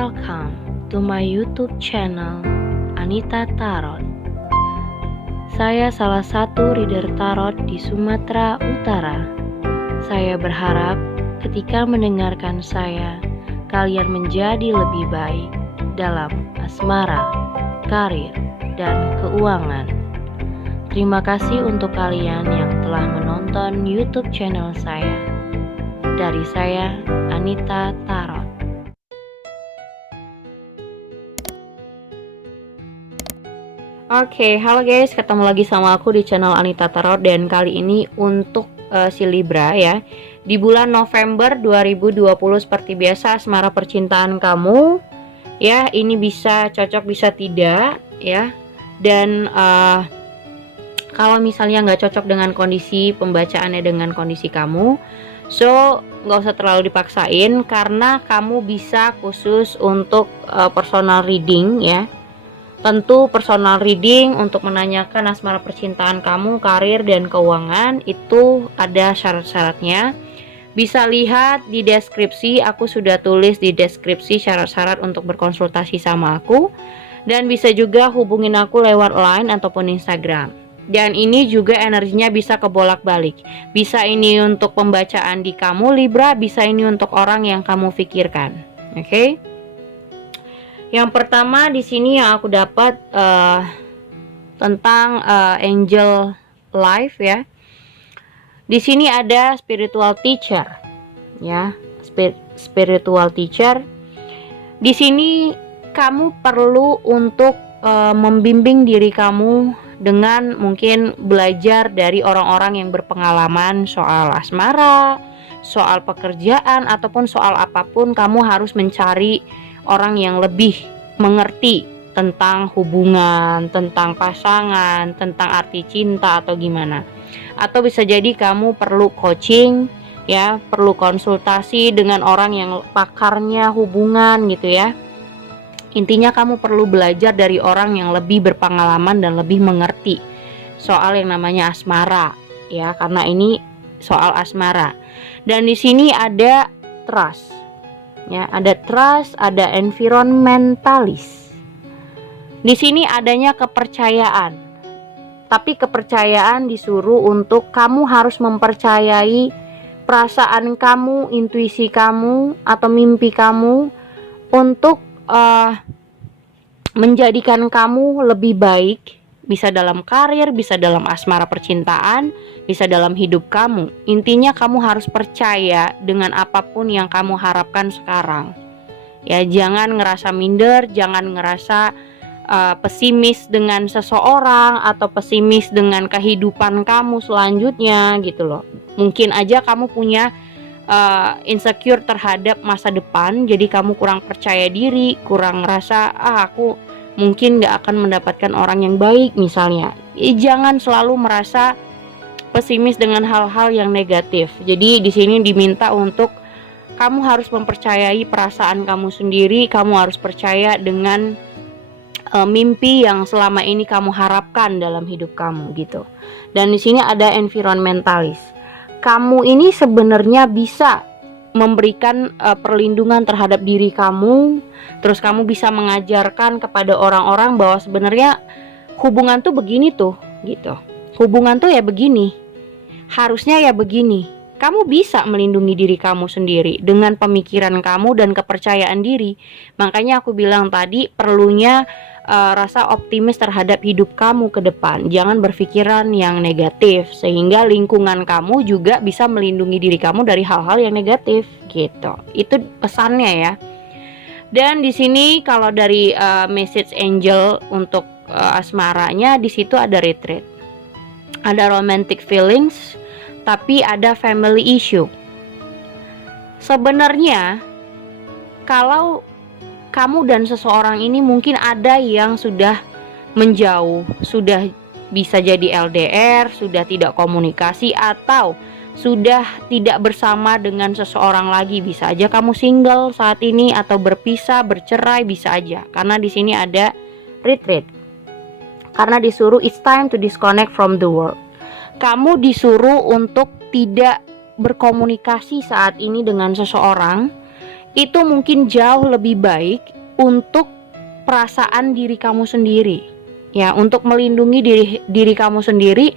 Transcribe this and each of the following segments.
Welcome to my YouTube channel Anita Tarot. Saya salah satu reader tarot di Sumatera Utara. Saya berharap ketika mendengarkan saya, kalian menjadi lebih baik dalam asmara, karir, dan keuangan. Terima kasih untuk kalian yang telah menonton YouTube channel saya. Dari saya, Anita Tarot. Oke, halo guys, ketemu lagi sama aku di channel Anita Tarot. Dan kali ini untuk si Libra ya, di bulan November 2020 seperti biasa asmara percintaan kamu ya, ini bisa cocok bisa tidak ya. Dan kalau misalnya nggak cocok dengan kondisi pembacaannya dengan kondisi kamu, so nggak usah terlalu dipaksain, karena kamu bisa khusus untuk personal reading ya. Tentu personal reading untuk menanyakan asmara percintaan kamu, karir, dan keuangan itu ada syarat-syaratnya. Bisa lihat di deskripsi, aku sudah tulis di deskripsi syarat-syarat untuk berkonsultasi sama aku. Dan bisa juga hubungin aku lewat line ataupun Instagram. Dan ini juga energinya bisa kebolak-balik. Bisa ini untuk pembacaan di kamu Libra, bisa ini untuk orang yang kamu pikirkan. Oke? Yang pertama di sini yang aku dapat tentang angel life ya. Di sini ada spiritual teacher ya, spiritual teacher. Di sini kamu perlu untuk membimbing diri kamu dengan mungkin belajar dari orang-orang yang berpengalaman soal asmara, soal pekerjaan, ataupun soal apapun. Kamu harus mencari orang yang lebih mengerti tentang hubungan, tentang pasangan, tentang arti cinta atau gimana. Atau bisa jadi kamu perlu coaching ya, perlu konsultasi dengan orang yang pakarnya hubungan gitu ya. Intinya kamu perlu belajar dari orang yang lebih berpengalaman dan lebih mengerti soal yang namanya asmara ya, karena ini soal asmara. Dan di sini ada trust. Ya, ada trust, ada environmentalis. Di sini adanya kepercayaan. Tapi kepercayaan disuruh untuk kamu harus mempercayai perasaan kamu, intuisi kamu, atau mimpi kamu untuk menjadikan kamu lebih baik. Bisa dalam karir, bisa dalam asmara percintaan, bisa dalam hidup kamu. Intinya kamu harus percaya dengan apapun yang kamu harapkan sekarang. Ya, jangan ngerasa minder, jangan ngerasa pesimis dengan seseorang atau pesimis dengan kehidupan kamu selanjutnya gitu loh. Mungkin aja kamu punya insecure terhadap masa depan, jadi kamu kurang percaya diri, kurang ngerasa aku mungkin gak akan mendapatkan orang yang baik misalnya. Jangan selalu merasa pesimis dengan hal-hal yang negatif. Jadi di sini diminta untuk kamu harus mempercayai perasaan kamu sendiri. Kamu harus percaya dengan mimpi yang selama ini kamu harapkan dalam hidup kamu gitu. Dan di sini ada environmentalis. Kamu ini sebenarnya bisa memberikan perlindungan terhadap diri kamu. Terus kamu bisa mengajarkan kepada orang-orang bahwa sebenarnya hubungan tuh begini tuh gitu. Hubungan tuh ya begini, harusnya ya begini. Kamu bisa melindungi diri kamu sendiri dengan pemikiran kamu dan kepercayaan diri. Makanya aku bilang tadi perlunya rasa optimis terhadap hidup kamu ke depan. Jangan berpikiran yang negatif, sehingga lingkungan kamu juga bisa melindungi diri kamu dari hal-hal yang negatif gitu. Itu pesannya ya. Dan di sini kalau dari message angel untuk asmaranya, di situ ada retreat, ada romantic feelings, tapi ada family issue. Sebenarnya kalau kamu dan seseorang ini mungkin ada yang sudah menjauh, sudah bisa jadi LDR, sudah tidak komunikasi, atau sudah tidak bersama dengan seseorang lagi. Bisa aja kamu single saat ini, atau berpisah, bercerai, bisa aja. Karena di sini ada retreat. Karena disuruh it's time to disconnect from the world. Kamu disuruh untuk tidak berkomunikasi saat ini dengan seseorang itu mungkin jauh lebih baik untuk perasaan diri kamu sendiri, ya, untuk melindungi diri kamu sendiri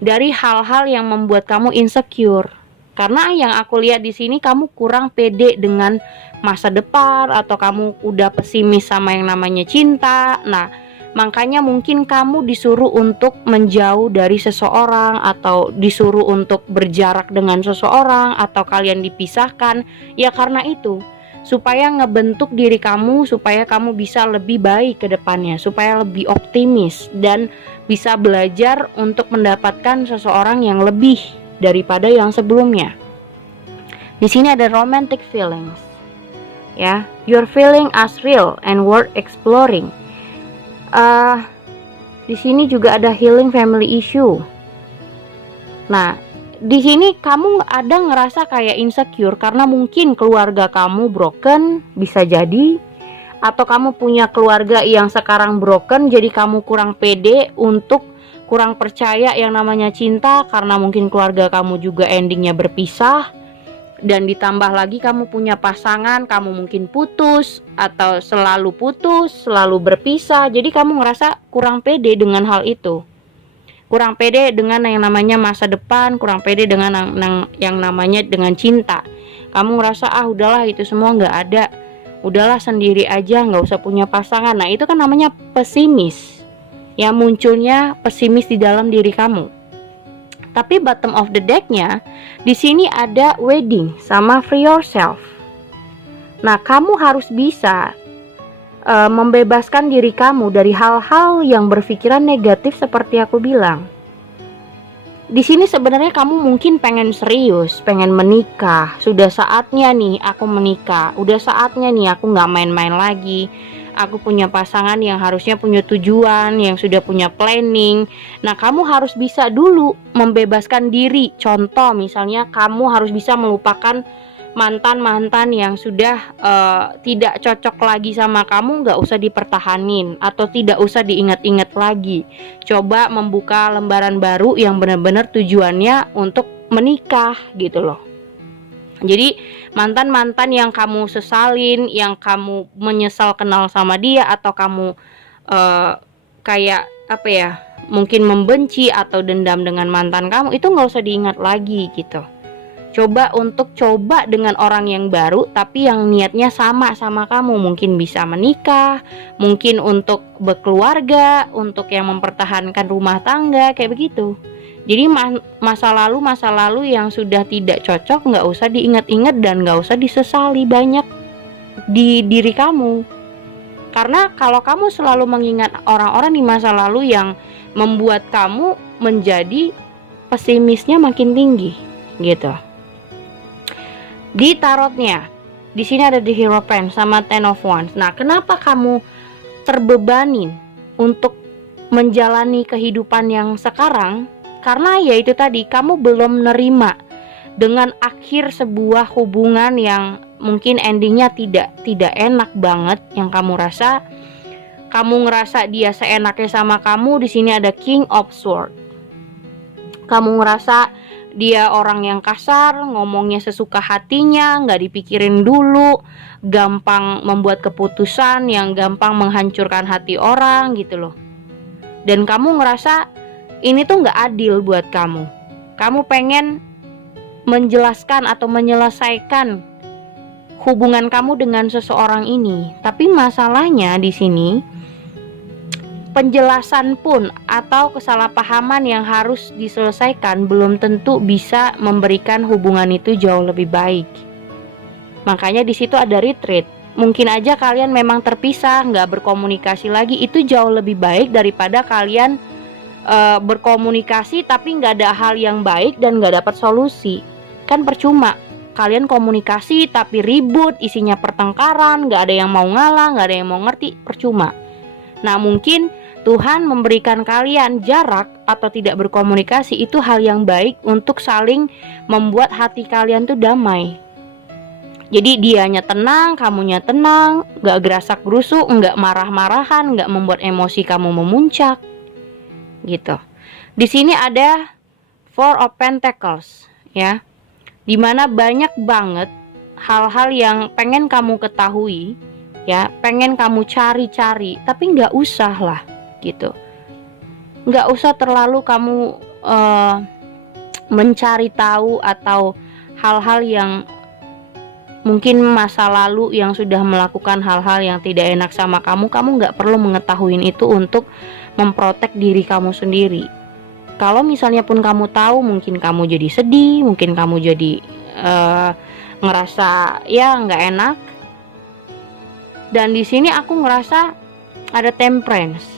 dari hal-hal yang membuat kamu insecure. Karena yang aku lihat di sini kamu kurang pede dengan masa depan, atau kamu udah pesimis sama yang namanya cinta. Nah, makanya mungkin kamu disuruh untuk menjauh dari seseorang, atau disuruh untuk berjarak dengan seseorang, atau kalian dipisahkan. Ya karena itu, supaya ngebentuk diri kamu, supaya kamu bisa lebih baik ke depannya, supaya lebih optimis dan bisa belajar untuk mendapatkan seseorang yang lebih daripada yang sebelumnya. Di sini ada romantic feelings, ya, your feeling as real and worth exploring. Di sini juga ada healing family issue. Nah, di sini kamu ada ngerasa kayak insecure karena mungkin keluarga kamu broken, bisa jadi, atau kamu punya keluarga yang sekarang broken, jadi kamu kurang pede untuk kurang percaya yang namanya cinta karena mungkin keluarga kamu juga endingnya berpisah. Dan ditambah lagi kamu punya pasangan, kamu mungkin putus atau selalu putus, selalu berpisah. Jadi kamu ngerasa kurang pede dengan hal itu. Kurang pede dengan yang namanya masa depan, kurang pede dengan yang namanya dengan cinta. Kamu ngerasa udahlah itu semua nggak ada, udahlah sendiri aja, nggak usah punya pasangan. Nah itu kan namanya pesimis, ya, munculnya pesimis di dalam diri kamu. Tapi bottom of the decknya di sini ada wedding sama free yourself. Nah kamu harus bisa membebaskan diri kamu dari hal-hal yang berpikiran negatif seperti aku bilang. Di sini sebenarnya kamu mungkin pengen serius, pengen menikah. Sudah saatnya nih aku menikah. Udah saatnya nih aku nggak main-main lagi. Aku punya pasangan yang harusnya punya tujuan, yang sudah punya planning. Nah, kamu harus bisa dulu membebaskan diri. Contoh, misalnya kamu harus bisa melupakan mantan-mantan yang sudah tidak cocok lagi sama kamu, nggak usah dipertahanin atau tidak usah diingat-ingat lagi. Coba membuka lembaran baru yang benar-benar tujuannya untuk menikah gitu loh. Jadi mantan-mantan yang kamu sesalin, yang kamu menyesal kenal sama dia, atau kamu kayak apa ya, mungkin membenci atau dendam dengan mantan kamu, itu nggak usah diingat lagi gitu. Coba dengan orang yang baru, tapi yang niatnya sama kamu. Mungkin bisa menikah, mungkin untuk berkeluarga, untuk yang mempertahankan rumah tangga, kayak begitu. Jadi masa lalu yang sudah tidak cocok nggak usah diingat-ingat dan nggak usah disesali banyak di diri kamu. Karena kalau kamu selalu mengingat orang-orang di masa lalu yang membuat kamu menjadi pesimisnya makin tinggi gitu. Di tarotnya, di sini ada The Hierophant sama Ten of Wands. Nah, kenapa kamu terbebanin untuk menjalani kehidupan yang sekarang? Karena ya itu tadi, kamu belum nerima dengan akhir sebuah hubungan yang mungkin endingnya tidak enak banget yang kamu rasa. Kamu ngerasa dia seenaknya sama kamu. Di sini ada King of Swords. Kamu ngerasa dia orang yang kasar, ngomongnya sesuka hatinya, nggak dipikirin dulu, gampang membuat keputusan yang gampang menghancurkan hati orang gitu loh. Dan kamu ngerasa ini tuh nggak adil buat kamu. Kamu pengen menjelaskan atau menyelesaikan hubungan kamu dengan seseorang ini. Tapi masalahnya di sini, penjelasan pun atau kesalahpahaman yang harus diselesaikan belum tentu bisa memberikan hubungan itu jauh lebih baik. Makanya di situ ada retreat. Mungkin aja kalian memang terpisah, nggak berkomunikasi lagi. Itu jauh lebih baik daripada kalian berkomunikasi tapi nggak ada hal yang baik dan nggak dapat solusi. Kan percuma. Kalian komunikasi tapi ribut, isinya pertengkaran, nggak ada yang mau ngalah, nggak ada yang mau ngerti, percuma. Nah mungkin Tuhan memberikan kalian jarak atau tidak berkomunikasi, itu hal yang baik untuk saling membuat hati kalian tuh damai. Jadi dianya tenang, kamunya tenang, nggak gerasak gerusuk, nggak marah-marahan, nggak membuat emosi kamu memuncak gitu. Di sini ada Four of Pentacles, ya, dimana banyak banget hal-hal yang pengen kamu ketahui, ya, pengen kamu cari-cari, tapi nggak usah lah gitu. Nggak usah terlalu kamu mencari tahu atau hal-hal yang mungkin masa lalu yang sudah melakukan hal-hal yang tidak enak sama kamu nggak perlu mengetahui itu untuk memprotek diri kamu sendiri. Kalau misalnya pun kamu tahu, mungkin kamu jadi sedih, mungkin kamu jadi ngerasa ya nggak enak. Dan di sini aku ngerasa ada temperance.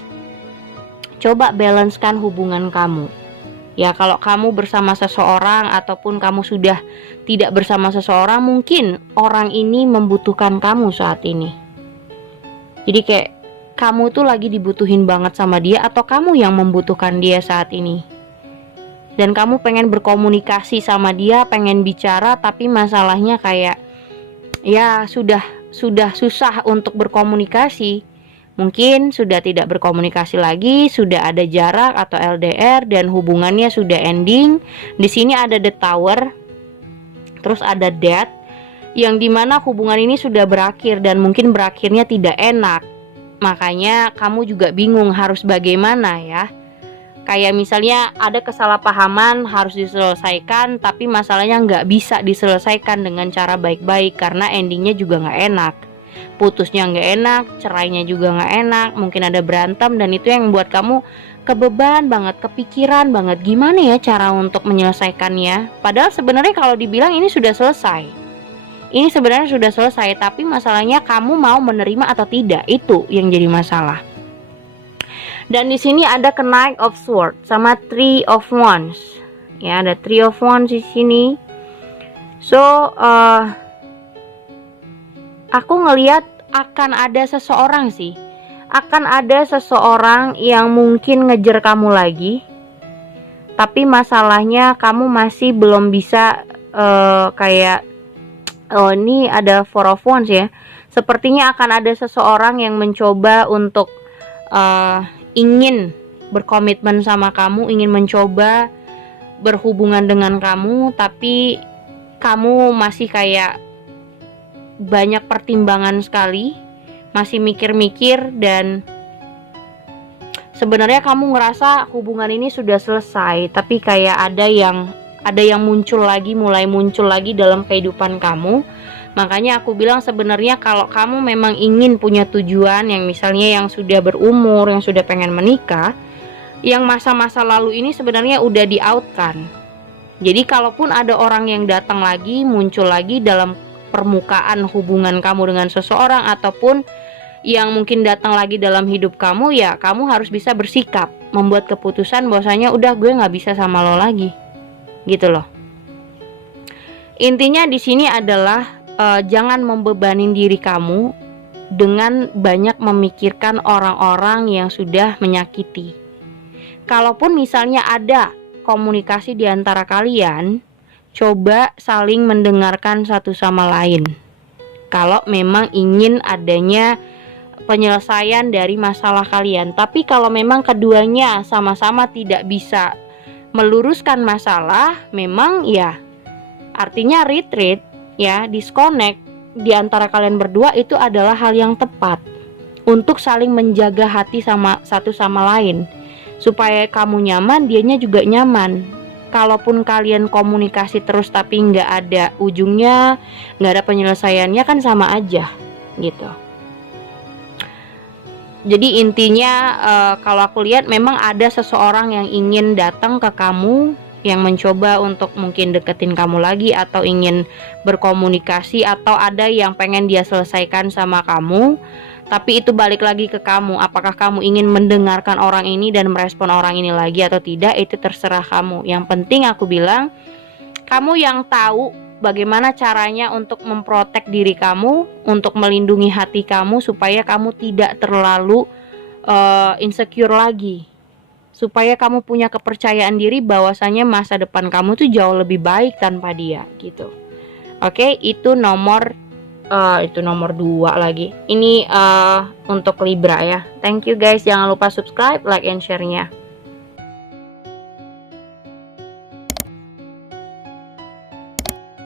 Coba balancekan hubungan kamu. Ya, kalau kamu bersama seseorang ataupun kamu sudah tidak bersama seseorang, mungkin orang ini membutuhkan kamu saat ini. Jadi kayak kamu tuh lagi dibutuhin banget sama dia, atau kamu yang membutuhkan dia saat ini. Dan kamu pengen berkomunikasi sama dia, pengen bicara, tapi masalahnya kayak ya sudah susah untuk berkomunikasi. Mungkin sudah tidak berkomunikasi lagi, sudah ada jarak atau LDR dan hubungannya sudah ending. Di sini ada the tower, terus ada death, yang dimana hubungan ini sudah berakhir dan mungkin berakhirnya tidak enak. Makanya kamu juga bingung harus bagaimana ya. Kayak misalnya ada kesalahpahaman harus diselesaikan, tapi masalahnya nggak bisa diselesaikan dengan cara baik-baik karena endingnya juga nggak enak. Putusnya nggak enak, cerainya juga nggak enak, mungkin ada berantem, dan itu yang membuat kamu kebeban banget, kepikiran banget gimana ya cara untuk menyelesaikannya. Padahal sebenarnya kalau dibilang ini sudah selesai, ini sebenarnya sudah selesai, tapi masalahnya kamu mau menerima atau tidak, itu yang jadi masalah. Dan di sini ada Knight of Swords sama Three of Wands. Ya, ada Three of Wands di sini. So, aku ngelihat akan ada seseorang sih. Akan ada seseorang yang mungkin ngejar kamu lagi. Tapi masalahnya kamu masih belum bisa kayak ini ada Four of Wands ya. Sepertinya akan ada seseorang yang mencoba untuk ingin berkomitmen sama kamu, ingin mencoba berhubungan dengan kamu, tapi kamu masih kayak banyak pertimbangan sekali, masih mikir-mikir, dan sebenarnya kamu ngerasa hubungan ini sudah selesai, tapi kayak ada yang muncul lagi, mulai muncul lagi dalam kehidupan kamu. Makanya aku bilang sebenarnya kalau kamu memang ingin punya tujuan, yang misalnya yang sudah berumur, yang sudah pengen menikah, yang masa-masa lalu ini sebenarnya udah di-out-kan. Jadi kalaupun ada orang yang datang lagi, muncul lagi dalam permukaan hubungan kamu dengan seseorang, ataupun yang mungkin datang lagi dalam hidup kamu, ya kamu harus bisa bersikap, membuat keputusan bahwasanya udah gue nggak bisa sama lo lagi, gitu loh. Intinya di sini adalah jangan membebanin diri kamu dengan banyak memikirkan orang-orang yang sudah menyakiti. Kalaupun misalnya ada komunikasi di antara kalian, coba saling mendengarkan satu sama lain. Kalau memang ingin adanya penyelesaian dari masalah kalian. Tapi kalau memang keduanya sama-sama tidak bisa meluruskan masalah, memang ya artinya retreat, ya, disconnect di antara kalian berdua itu adalah hal yang tepat untuk saling menjaga hati sama satu sama lain, supaya kamu nyaman, dianya juga nyaman. Kalaupun kalian komunikasi terus tapi nggak ada ujungnya, nggak ada penyelesaiannya, kan sama aja gitu. Jadi intinya kalau aku lihat memang ada seseorang yang ingin datang ke kamu, yang mencoba untuk mungkin deketin kamu lagi, atau ingin berkomunikasi, atau ada yang pengen dia selesaikan sama kamu. Tapi itu balik lagi ke kamu, apakah kamu ingin mendengarkan orang ini dan merespon orang ini lagi atau tidak, itu terserah kamu. Yang penting aku bilang, kamu yang tahu bagaimana caranya untuk memprotek diri kamu, untuk melindungi hati kamu, supaya kamu tidak terlalu insecure lagi, supaya kamu punya kepercayaan diri bahwasanya masa depan kamu tuh jauh lebih baik tanpa dia gitu. Oke, itu nomor 2 lagi. Ini untuk Libra ya. Thank you guys, jangan lupa subscribe, like, and share-nya.